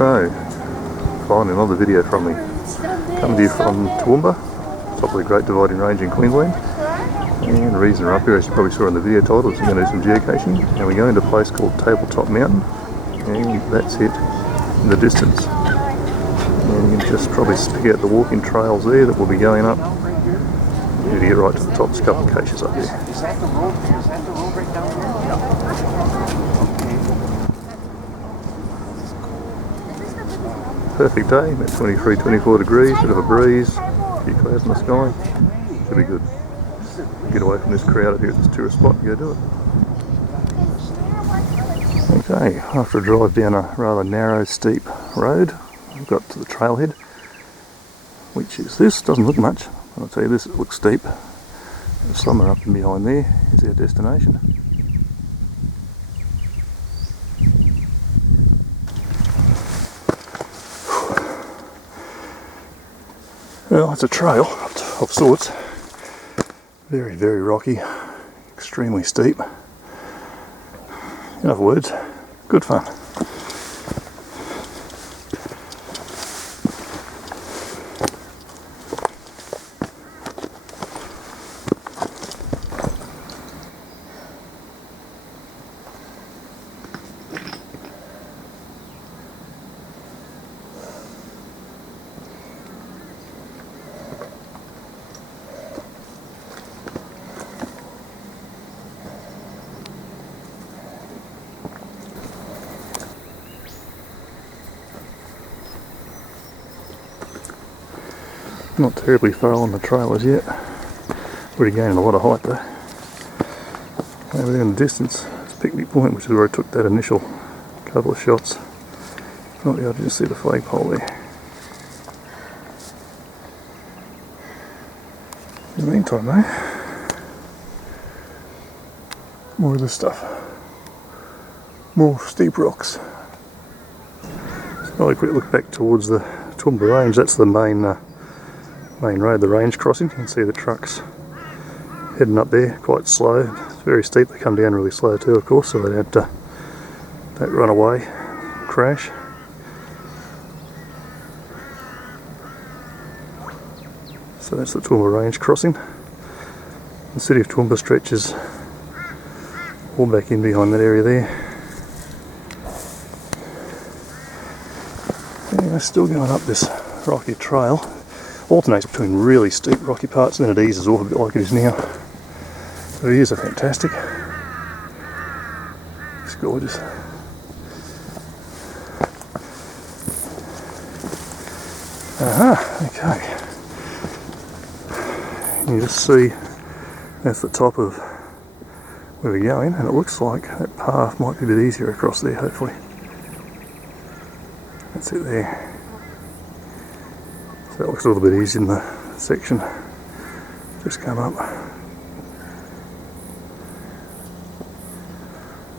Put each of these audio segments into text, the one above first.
So, finally another video from me. Coming to you from Toowoomba, top of the Great Dividing Range in Queensland. And the reason we're up here, as you probably saw in the video title, is we're going to do some geocaching. And we're going to a place called Tabletop Mountain. And that's it in the distance. And you can just probably pick out the walking trails there that we'll be going up. You need to get right to the top. There's a couple of caches up there. Is that the road? Is that the road right down here? Perfect day, about 23, 24 degrees, bit of a breeze, a few clouds in the sky. Should be good. Get away from this crowd up here at this tourist spot and go do it. Okay, after a drive down a rather narrow, steep road, I've got to the trailhead, which is this. Doesn't look much. I'll tell you this, it looks steep. Somewhere up and behind there is our destination. Well, it's a trail of sorts. Very, very rocky, extremely steep. In other words, good fun. Not terribly far on the trail as yet. Already gaining a lot of height though. Over there in the distance is Picnic Point, which is where I took that initial couple of shots. Might be able to just see the flagpole there. In the meantime though, more of this stuff. More steep rocks. I'll have a quick look back towards the Toowoomba Range. That's the main road, the range crossing. You can see the trucks heading up there quite slow. It's very steep. They come down really slow too, of course, so they don't run away, crash. So that's the Toowoomba Range crossing. The city of Toowoomba stretches all back in behind that area there. Anyway, still going up this rocky trail. Alternates between really steep rocky parts and then it eases off a bit like it is now. The views are fantastic. It's gorgeous. Okay. You just see that's the top of where we're going, and it looks like that path might be a bit easier across there, hopefully. That's it there. That looks a little bit easier in the section. Just come up.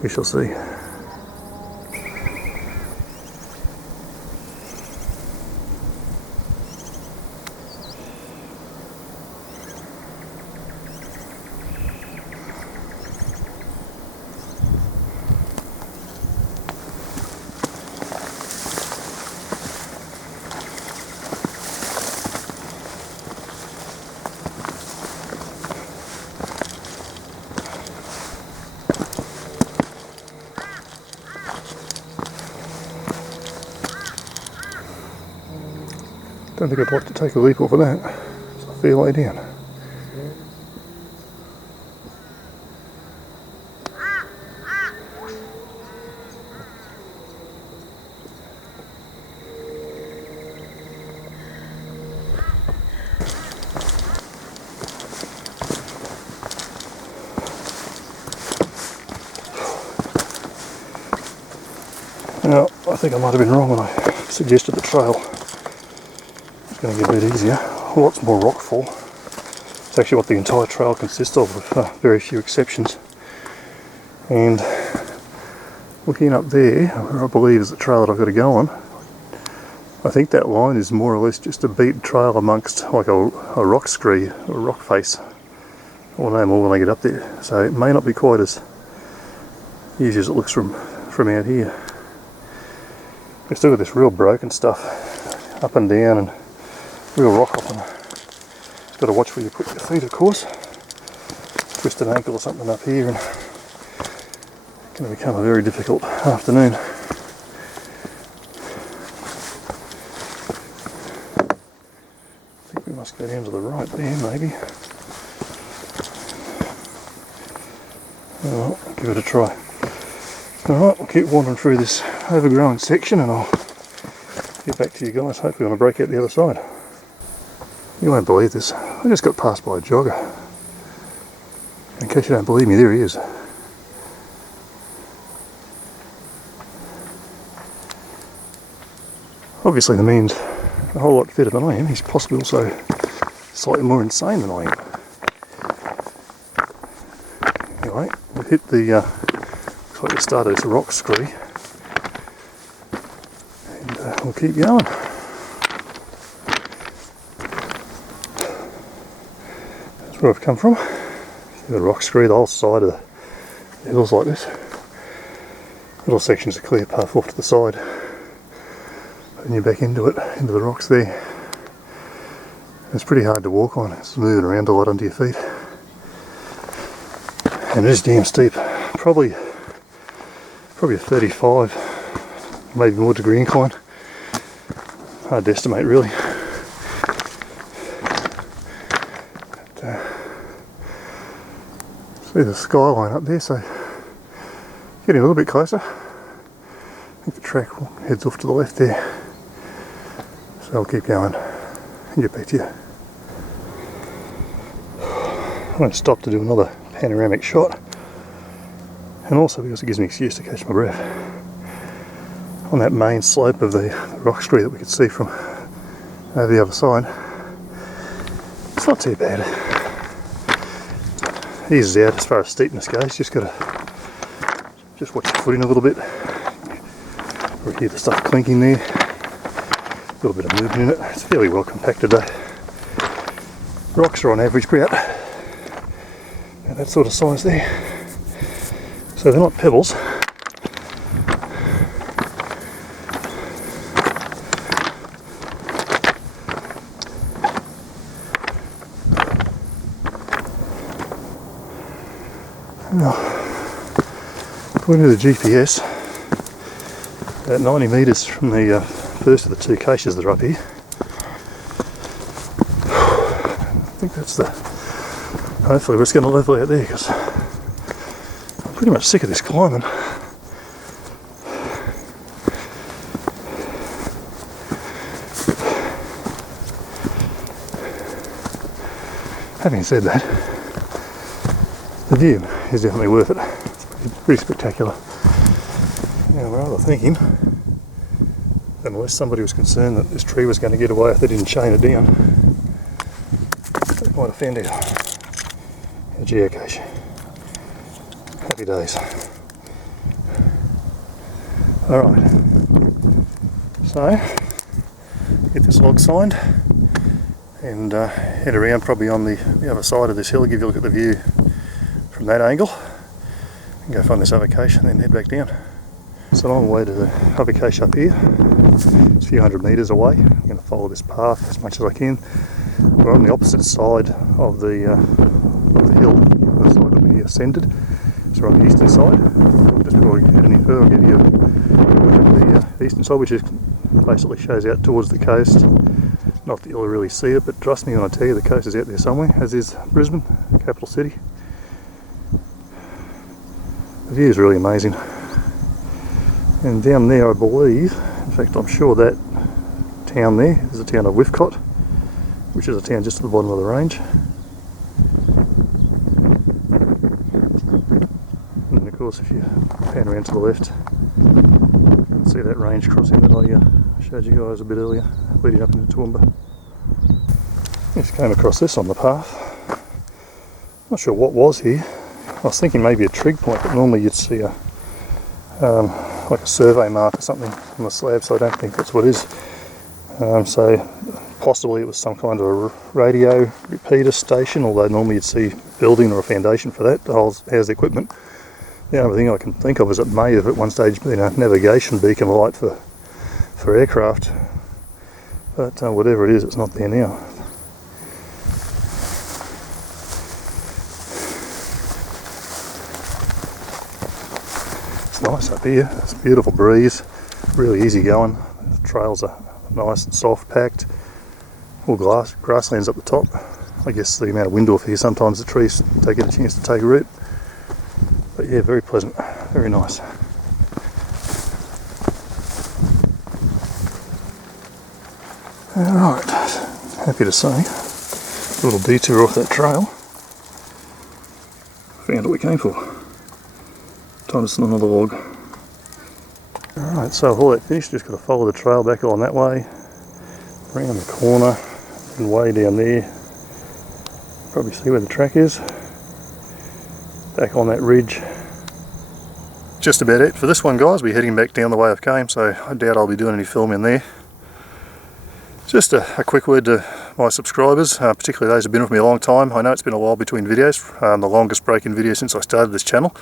We shall see. Don't think I'd like to take a leap off of that, so I feel lay down. Now, I think I might have been wrong when I suggested the trail going to get a bit easier. Lots more rockfall. It's actually what the entire trail consists of, with very few exceptions. And looking up there, where I believe is the trail that I've got to go on, I think that line is more or less just a beat trail amongst like a rock scree, or a rock face. I'll know more when I get up there. So it may not be quite as easy as it looks from out here. We still got this real broken stuff up and down and real rock hopping. Got to watch where you put your feet, of course. Twist an ankle or something up here and it's going to become a very difficult afternoon. I think we must go down to the right there, maybe. Alright, give it a try. Alright, we'll keep wandering through this overgrown section and I'll get back to you guys, hopefully when I break out the other side. You won't believe this, I just got passed by a jogger. In case you don't believe me, there he is. Obviously the man's a whole lot fitter than I am, he's possibly also slightly more insane than I am. Anyway, we've hit the like the start of this rock scree and we'll keep going. That's where I've come from. See the rock scree, the whole side of the hills like this. Little sections of clear path off to the side and you're back into it, into the rocks there. It's pretty hard to walk on, it's moving around a lot under your feet. And it is damn steep, probably a 35, maybe more degree incline. Hard to estimate really. But, see the skyline up there, so getting a little bit closer. I think the track heads off to the left there. So I'll keep going and get back to you. I'm going to stop to do another panoramic shot. And also because it gives me an excuse to catch my breath. On that main slope of the rock scree that we could see from over the other side, it's not too bad. Eases out as far as steepness goes, just gotta watch your footing a little bit. Or hear the stuff clinking there. A little bit of movement in it. It's fairly well compacted though. Rocks are on average about that sort of size there. So they're not pebbles. Now, according to the GPS, about 90 metres from the first of the two caches that are up here. I think that's the... Hopefully we're just going to level out there because I'm pretty much sick of this climbing. Having said that, the view is definitely worth it. It's pretty spectacular. Now I'm rather thinking, unless somebody was concerned that this tree was going to get away if they didn't chain it down, they might have found out a geocache. Happy days. Alright, so get this log signed and head around probably on the other side of this hill, give you a look at the view from that angle and go find this other cache and then head back down. So I'm on my way to the other cache up here. It's a few hundred metres away. I'm going to follow this path as much as I can. We're on the opposite side of the hill, the side that we ascended. So we're on the eastern side. Just before we head any further, I'll give you a look at the eastern side, which is basically shows out towards the coast. Not that you'll really see it, but trust me when I tell you the coast is out there somewhere, as is Brisbane, the capital city. The view is really amazing. And down there I believe, in fact I'm sure that town there is the town of Whiffcott, which is a town just at the bottom of the range. And of course if you pan around to the left, you can see that range crossing that I showed you guys a bit earlier, leading up into Toowoomba. Just came across this on the path. Not sure what was here. I was thinking maybe a trig point, but normally you'd see a like a survey mark or something on the slab, so I don't think that's what it is. So possibly it was some kind of a radio repeater station, although normally you'd see a building or a foundation for that to house the equipment. The only thing I can think of is it may have at one stage been a navigation beacon light for for aircraft, but whatever it is, it's not there now. It's nice up here. It's a beautiful breeze, really easy going. The trails are nice and soft packed. All grasslands up the top. I guess the amount of wind off here, sometimes the trees don't get a chance to take root. But yeah, very pleasant, very nice. Alright, happy to say, a little detour off that trail. Found what we came for. Time to send another log. Alright, so with all that finished, just got to follow the trail back on that way, around the corner, and way down there. Probably see where the track is. Back on that ridge. Just about it for this one, guys. We're heading back down the way I came, so I doubt I'll be doing any filming there. Just a quick word to my subscribers, particularly those who've been with me a long time. I know it's been a while between videos, the longest break in video since I started this channel,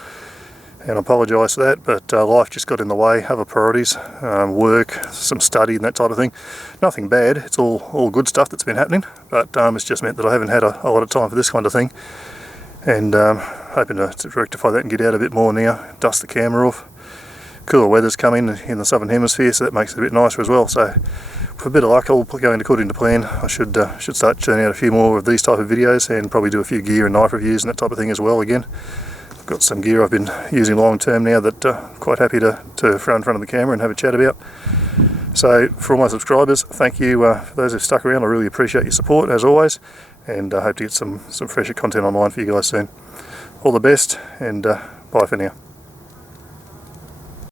and I apologise for that, but life just got in the way, other priorities, work, some study and that type of thing. Nothing bad, it's all good stuff that's been happening, but it's just meant that I haven't had a lot of time for this kind of thing, and hoping to rectify that and get out a bit more now, dust the camera off. Cooler weather's coming in the southern hemisphere, so that makes it a bit nicer as well. So with a bit of luck, all going according to plan, I should start churning out a few more of these type of videos, and probably do a few gear and knife reviews and that type of thing as well again. I've got some gear I've been using long term now that quite happy to throw in front of the camera and have a chat about. So for all my subscribers, thank you. For those who've stuck around, I really appreciate your support as always, and I hope to get some fresher content online for you guys soon. All the best, and bye for now.